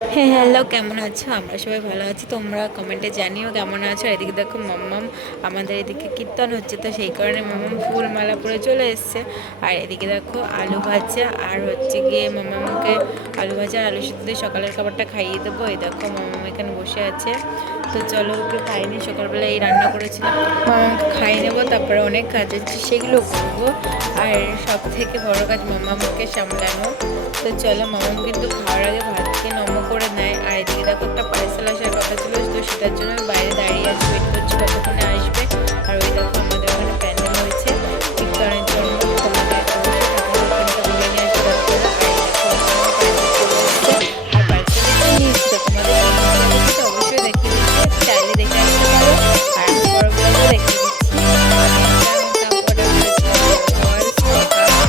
হ্যাঁ, হ্যালো, কেমন আছো? আমরা সবাই ভালো আছি। তোমরা কমেন্টে জানিও কেমন আছো। আর এদিকে দেখো মাম্মাম, আমাদের এদিকে কীর্তন হচ্ছে, তো সেই কারণে মাম্মাম ফুল মালা পরে চলে এসছে। আর এদিকে দেখো আলু ভাজা আর হচ্ছে গিয়ে মাম্মামকে আলু ভাজা আর আলু সিদ্ধ দিয়ে সকালের খাবারটা খাইয়ে দেবো। এই দেখো মাম্মাম এখানে বসে আছে। তো চলো, একটু খাইনি, সকালবেলা এই রান্না করেছিলাম, মামাকে খাইয়ে নেবো। তারপরে অনেক কাজ আছে, সেগুলো করবো। আর সব থেকে বড় কাজ মামাকে সামলানো। তো চলো, মামাম কিন্তু খাওয়ার আগে ভাতকে নম করে নেয়। আর এদিকে দেখো একটা পার্সেল আসার কথা ছিল, তো সেটার জন্য আমি বাইরে দাঁড়িয়ে আছি, ওয়েট করছি কতক্ষণে আসবে। আর ওই দেখো আমাদের ওখানে প্যান্ডেল হয়েছে কীর্তনের জন্য, তোমাদের অবশ্যই ঠাকুর ঘরে নিয়ে আসবে রাত্রেবেলা। আর পার্সেলে তো নিয়েছি, তো তোমাদের তো অবশ্যই দেখিয়ে দিচ্ছি, চাইলে দেখে আসতে পারো। আর আমি পরগুলো দেখিয়ে দিচ্ছি।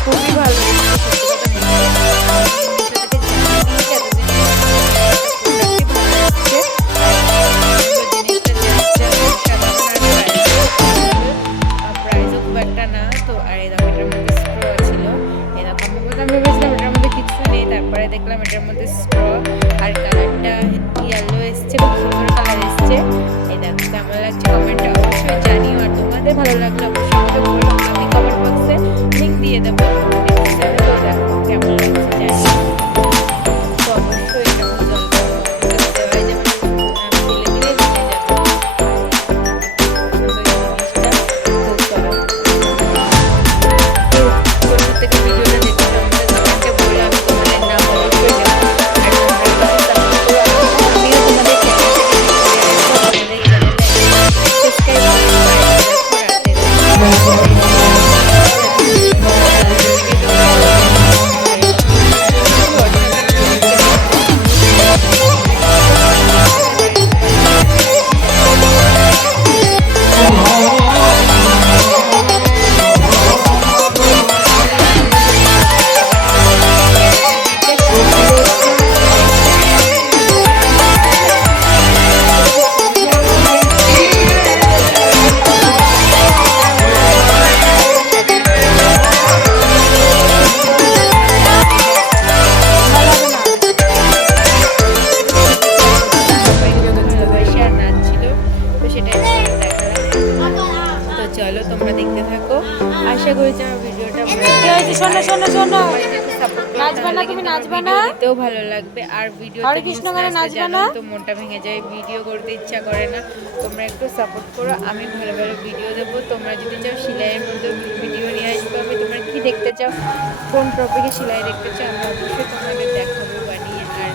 খুবই ভালো লেগেছে, সত্যি কথা প্রাইসও খুব একটা না। তো আর এই দেখো এটার মধ্যে স্ট্র ছিল। এই দেখো আমি ভেবেছিলাম এটার মধ্যে কিছু নেই, তারপরে দেখলাম এটার মধ্যে স্ট্র আর কালারটা ইয়েলো এসছে, খুব সুন্দর কালার এসছে। এই দেখো কেমন লাগছে কমেন্টে অবশ্যই জানিও। আর তোমাদের ভালো লাগলে অবশ্যই আমাকে বলো, আমি কমেন্ট বক্সে লিঙ্ক দিয়ে দেবো। তো দেখো কেমন লাগছে জানি। তো অবশ্যই যখন জল দেওয়া যাবে না, আমি ঢেলে দিলে ভেঙে যাবে। থেকে ভিডিওটা দেখতে আমাদের কমেন্টে বলে আমি তোমাদের নাম অবশ্যই দেবো। আর তোমরা আমিও তোমাদের চলো তোমরা দেখতে থাকো। আশা করি আমার ভিডিওটা দিতেও ভালো লাগবে। আর ভিডিও তো মনটা ভেঙে যায়, ভিডিও করতে ইচ্ছা করে না। তোমরা একটু সাপোর্ট করো, আমি ভালো ভালো ভিডিও দেবো। তোমরা যদি চাও সেলাইয়ের মধ্যে ভিডিও নিয়ে আসবো আমি, তোমরা কি দেখতে চাও, কোন টপিকে সেলাই দেখতে চাও, আমি অবশ্যই তোমাদের দেখাবো বানিয়ে। আর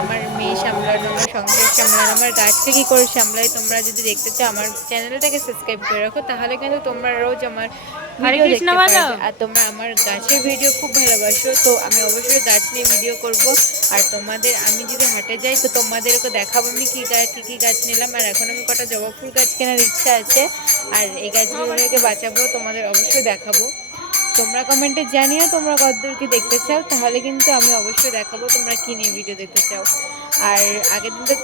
আমার মেয়ে সামলানো, আমার সংসার সামলানো, আমার গাছকে কী করে সামলাই, তোমরা যদি দেখতে চাও আমার চ্যানেলটাকে সাবস্ক্রাইব করে রাখো, তাহলে কিন্তু তোমরা রোজ আমার ভিডিও দেখতে পারবে। আর তোমরা আমার গাছের ভিডিও খুব ভালোবাসো, তো আমি অবশ্যই গাছ নিয়ে ভিডিও করব। আর তোমাদের আমি যদি হাটে যাই তো তোমাদেরকে দেখাবো আমি কী গাছ নিলাম। আর এখন আমি কটা জবা ফুল গাছ কেনার ইচ্ছা আছে, আর এই গাছগুলোকে বাঁচাবো, তোমাদের অবশ্যই দেখাবো। তোমরা কমেন্টে জানিও তোমরা কতদূর কি দেখতে চাও, তাহলে কিন্তু আমি অবশ্যই দেখাবো তোমরা কী নিয়ে ভিডিও দেখতে চাও। আর আগের দিন তো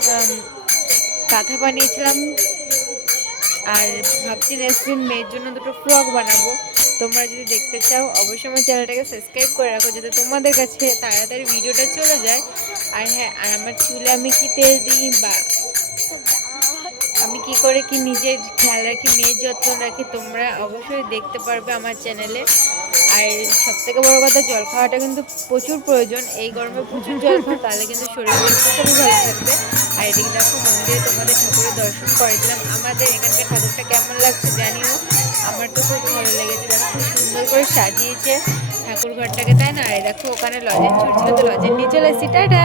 কাঁথা বানিয়েছিলাম, আর ভাবছি নেক্সট দিন মেয়ের জন্য দুটো ফ্রক বানাবো। তোমরা যদি দেখতে চাও অবশ্যই আমার চ্যানেলটাকে সাবস্ক্রাইব করে রাখো, যাতে তোমাদের কাছে তাড়াতাড়ি ভিডিওটা চলে যায়। আর হ্যাঁ, আর আমার চুলে আমি কি তেল দিই বা আমি কি করে কি নিজের খেয়াল রাখি, মেয়ের যত্ন রাখি, তোমরা অবশ্যই দেখতে পারবে আমার চ্যানেলে। আর সবথেকে বড় কথা, জল খাওয়াটা কিন্তু প্রচুর প্রয়োজন। এই গরমে প্রচুর জল খাও, তাহলে কিন্তু শরীর খুবই ভালো থাকবে। আর এদিকে দেখো মন্দিরে তোমাদের ঠাকুরের দর্শন করেছিলাম। আমাদের এখানকার ঠাকুরটা কেমন লাগছে জানিও, আমার তো খুব ভালো লেগেছে। দেখো খুব সুন্দর করে সাজিয়েছে ঠাকুর ঘরটাকে, তাই না? আর দেখো ওখানে লজেন ছুটছিল, তো লজেন নিয়ে চলে এসেছি। টাটা।